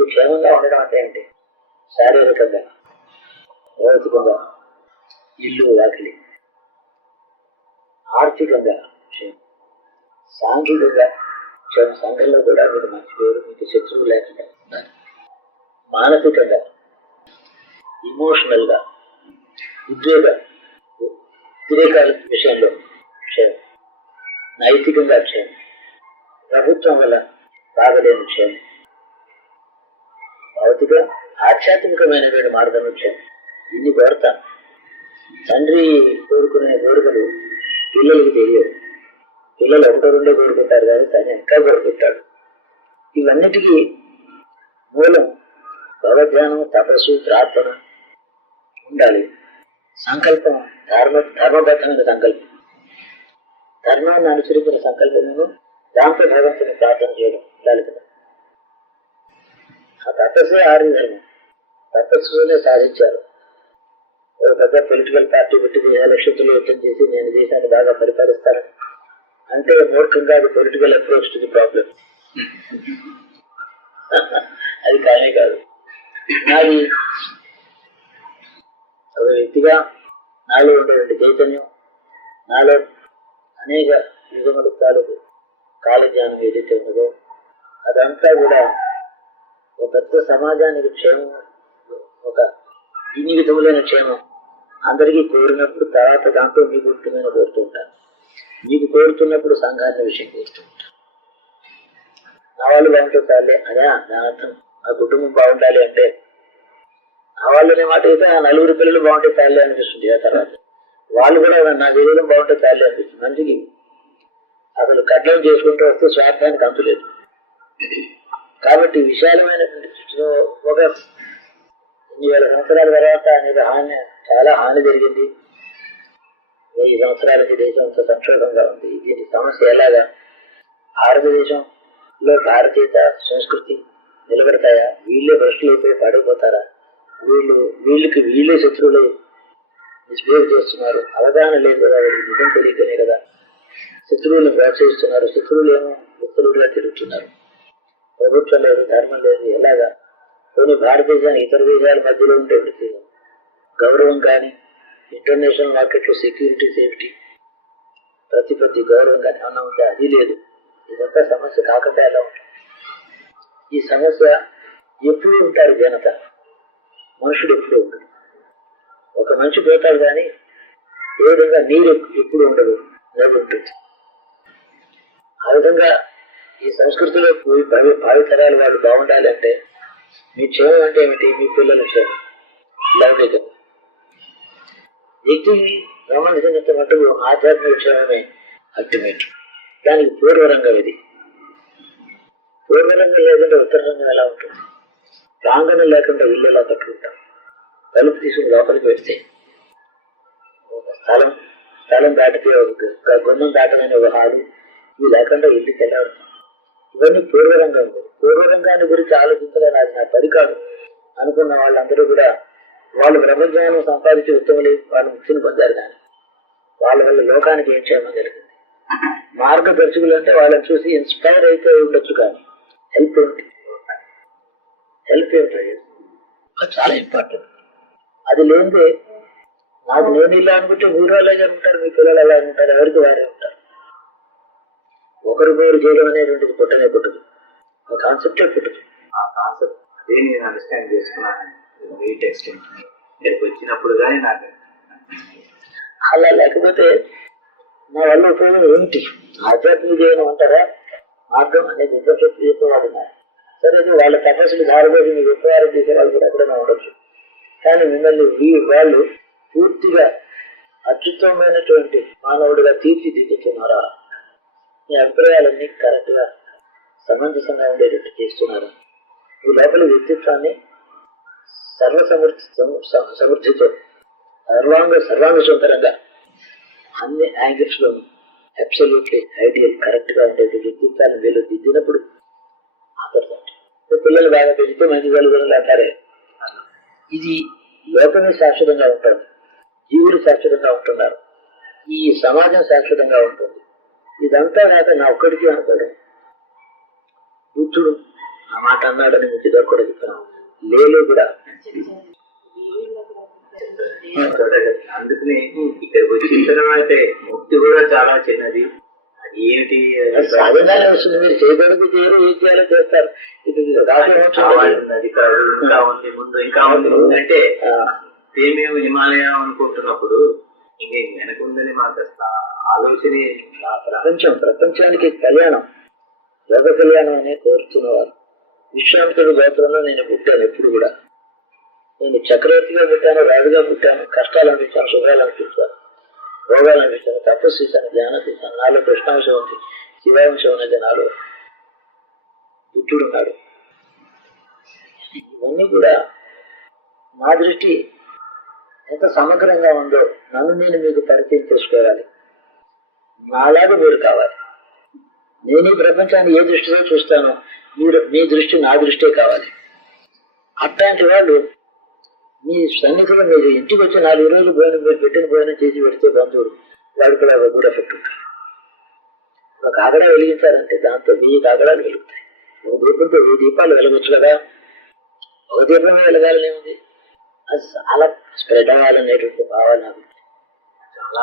మీకు క్షేమంగా ఉండడం అంటే ఏంటి? శారీరకంగా, భౌతికంగా, ఇల్లు వాకిలి, ఆర్థికంగా క్షేమం, సాంఘికంగా క్షేమం, సంఘంలో కూడా మీకు మంచి పేరు, మీకు శత్రువు లేకుండా ఉండాలి, మానసికంగా, ఇమోషనల్ గా, ఉద్రేకాల విషయంలో క్షేమం, నైతికంగా క్షేమం, ప్రభుత్వం వల్ల బాధలేని క్షేమం, భౌతిక ఆధ్యాత్మికమైన మార్గంలో క్షేమం. ఇన్ని కోరతాను. తండ్రి కోరుకునే కోరికలు పిల్లలకి తెలియదు. పిల్లలు ఒకటో రెండో కోరుకుంటారు కానీ తను ఇంకా కోరుకుంటాడు. ఇవన్నిటికీ మూలం భగవద్ధ్యానం, తపస్సు, ప్రార్థన ఉండాలి. సంకల్పం, ధర్మబద్ధమైన సంకల్పం, ధర్మాన్ని అనుసరించిన సంకల్పమును దాంతో భగవంతుని ప్రార్థన చేయడం ఉండాలి కదా. ఆ తపస్సే ఆర్య ధర్మం. తపస్సునే సాధించారు. ఒక పెద్ద పొలిటికల్ పార్టీ పెట్టి ఎలక్షన్లో యుద్ధం చేసి నేను దేశాన్ని బాగా పరిపాలిస్తానని అంటే మూర్ఖంగా అది political approach to the problem. అది కానే కాదు. నాది ఒక వ్యక్తిగా నాలో ఉండేటువంటి చైతన్యం, నాలో అనేక యుగములు తాలూకు కాలజ్ఞానం ఏదైతే ఉన్నదో అదంతా కూడా ఒక పెద్ద సమాజానికి క్షేమం, ఒక ఇన్ని విధములైన క్షేమం అందరికీ కోరినప్పుడు తర్వాత దాంతో మీకు ఉత్తమైన కోరుతూ ఉంటాను. మీకు కోరుతున్నప్పుడు సంఘాన్ని విషయం కోరుతూ ఉంటాను. నా వాళ్ళు బాగుంటే చాలే అదే దాని అర్థం. నా కుటుంబం బాగుండాలి అంటే నా వాళ్ళనే మాట అయితే ఆ నలుగురు పిల్లలు బాగుంటే చాలే అనిపిస్తుంది. ఆ తర్వాత వాళ్ళు కూడా నా జీవితం బాగుంటే చాలే అనిపిస్తుంది. మంచిది. అసలు కట్నం చేసుకుంటూ వస్తే స్వార్థానికి అంతు లేదు. కాబట్టి విశాలమైనటువంటి దృష్టిలో ఒక 2000 సంవత్సరాల తర్వాత అనేది చాలా హాని జరిగింది. 1000 సంవత్సరాలకి దేశం అంతా సంక్షోభంగా ఉంది. దీని సమస్య ఎలాగా? భారతదేశంలో భారతీయత సంస్కృతి నిలబడతాయా? వీళ్ళే భ్రష్టులు అయిపోయి పడిపోతారా? వీళ్ళే శత్రువులు మిస్బిహేవ్ చేస్తున్నారు. అవగాహన లేదు కదా, వీళ్ళకి నిజం తెలియకనే కదా శత్రువులను ప్రోత్సహిస్తున్నారు. శత్రువులు ఏమో మిత్రులుగా తిరుగుతున్నారు. ప్రభుత్వం లేదు, ధర్మం లేదు. ఎలాగా? కొన్ని భారతదేశానికి ఇతర దేశాల మధ్యలో ఉండే గౌరవం కానీ, ఇంటర్నేషనల్ మార్కెట్లో సెక్యూరిటీ, సేఫ్టీ, ప్రతి గౌరవం కానీ ఏమన్నా ఉంటే అది లేదు. ఇదంతా సమస్య కాకుండా ఎలా ఉంటుంది? ఈ సమస్య ఎప్పుడు ఉంటారు జనత, మనుషుడు ఎప్పుడు ఉండదు. ఒక మనిషి పోతాడు కానీ ఏ విధంగా నీరు ఎప్పుడు ఉండదు, నీరు ఉంటుంది. ఆ విధంగా ఈ సంస్కృతిలో భావితరాలు వాళ్ళు బాగుండాలి అంటే మీ క్షేమం అంటే ఏమిటి? మీ పిల్లల క్షేమం, లౌకికం. వ్యక్తికి సంబంధించినంత మటుకు ఆధ్యాత్మిక క్షేమమే అల్టిమేట్. దానికి పూర్వరంగం ఇది. పూర్వరంగం లేకుండా ఉత్తర రంగం ఎలా ఉంటుంది? ప్రాంగణం లేకుండా ఇల్లు ఎలా కట్టుకుంటాం? తలుపు తీసుకుని లోపలికి పెడితే ఒక స్థలం దాటితే ఒక గుమ్మం దాటమైన ఒక హాలు, ఇవి లేకుండా ఇల్లుకి వెళ్ళాడుతాం. ఇవన్నీ పూర్వరంగం. పూర్వరంగాన్ని గురించి ఆలోచించగా నాకు నా పని కాదు అనుకున్న వాళ్ళందరూ కూడా వాళ్ళు బ్రహ్మజ్ఞానం సంపాదించి ఉత్తములు, వాళ్ళు ముక్తిని పొందారు. కానీ వాళ్ళ వల్ల లోకానికి ఏం క్షేమం జరిగింది? మార్గదర్శకులు అంటే వాళ్ళని చూసి ఇన్స్పైర్ అయితే ఉండొచ్చు, కానీ హెల్ప్ ఏంటి? అది చాలా ఇంపార్టెంట్. అది లేనిదే నాకు నేను ఇలా అనుకుంటే మీరు అలాగే ఉంటారు, మీ పిల్లలు అలాగే ఉంటారు, ఎవరికి వారే ఉంటారు. ఒకరు చేయడం అనేటువంటిది పుట్టనే పుట్టదు, ఆ కాన్సెప్టే పుట్టదు. ఆ కాన్సెప్ట్ అదే నేను అండర్స్టాండ్ చేసుకున్నాను. వెయిట్ ఎక్స్టెంట్ ఇక్కడికి వచ్చినప్పుడు కానీ నాకు అలా లేకపోతే నా వల్ల ఉపయోగం ఏమిటి? ఆధ్యాత్మిక ఏమైనా ఉంటారా? మార్గం అనేది ఉపనిషత్తు చెప్పేవాడు. సరే, వాళ్ళ తపస్సులు ధారపోసి మీకు ఉపకారం చేసే వాళ్ళు కూడా ఎక్కడైనా ఉండొచ్చు. కానీ మిమ్మల్ని వాళ్ళు పూర్తిగా అత్యుత్తమైనటువంటి మానవుడిగా తీర్చిదిద్దుతున్నారా? మీ అభిప్రాయాలన్నీ కరెక్ట్ గా సమంజసంగా ఉండేటట్టు చేస్తున్నారా? ఈ లోపల వ్యక్తిత్వాన్ని సమృద్ధితో సర్వాంగ సుందరంగా అన్ని యాంగిల్స్ లో అబ్సల్యూట్లీ ఐడియల్ కరెక్ట్ గా ఉండేది వ్యక్తిత్వాన్ని వీళ్ళు దిద్దినప్పుడు ఆదర్శండి. పిల్లలు బాగా పెరిగితే మంచి కలుగుదలు అంటారే, ఇది లోకమే శాశ్వతంగా ఉంటుంది, జీవులు శాశ్వతంగా ఉంటున్నారు, ఈ సమాజం శాశ్వతంగా ఉంటుంది. ఇదంతా కాక నా ఒక్కడికి అనుకోవడం. బుద్ధుడు ఆ మాట అన్నాడని ముద్దుగా కూడా చెప్పాను. లేలు కూడా అందుకని ఇక్కడికి వచ్చిన తర్వాత ముక్తి కూడా చాలా చిన్నది. అది ఏమిటి అది సహజంగానే వస్తుంది. మీరు చేయగలిగి చేయరు, ఏం చేయాలో చేస్తారు. ఇది కావాల్సింది అది కాదు, ఇంకా ఉంది ముందు, ఇంకా ఉంది ముందు అంటే మేము హిమాలయం అనుకుంటున్నప్పుడు ఇంకేం వెనకుందని మాకు అసలు ఆలోచనే. ప్రపంచానికి కళ్యాణం, లోక కళ్యాణం అనే కోరుతున్నవారు. విశ్వామిత్రుడు గోత్రంలో నేను పుట్టాను. ఎప్పుడు కూడా నేను చక్రవర్తిగా పుట్టాను, రాజుగా పుట్టాను. కష్టాలు అనిపించాను, సుఖాలు అనిపించాను, భోగాలు అనిపించాను, తపస్సు చేశాను, ధ్యానం చేశాను. నాలో కృష్ణాంశం ఉంది, శివాంశం ఉన్నది, నాలో బుద్ధుడు ఉన్నాడు. ఇవన్నీ కూడా నా దృష్టి ఎంత సమగ్రంగా ఉందో నన్ను నేను మీకు పరిచయం చేసుకోవాలి. నాలాగా మీరు కావాలి. నేను ఈ ప్రపంచాన్ని ఏ దృష్టితో చూస్తానో మీ దృష్టి నా దృష్టే కావాలి. అట్లాంటి వాళ్ళు మీ సన్నిధిలో మీరు ఇంటికి వచ్చి 4 రోజులు భోజనం మీరు పెట్టిన భోజనం చేసి పెడితే బంధువుడు వాడు కూడా ఒక గుడ్ ఎఫెక్ట్ ఉంటుంది. ఒక కాగడా వెలిగించారంటే దాంతో 1000 కాగడాలు వెలుగుతాయి. ఒక దీపంతో 1000 దీపాలు వెలగొచ్చు కదా. ఒక దీపమే వెలగాలనే ఉంది. అది చాలా స్ప్రెడ్ అవ్వాలనేటువంటి భావన నాకు చాలా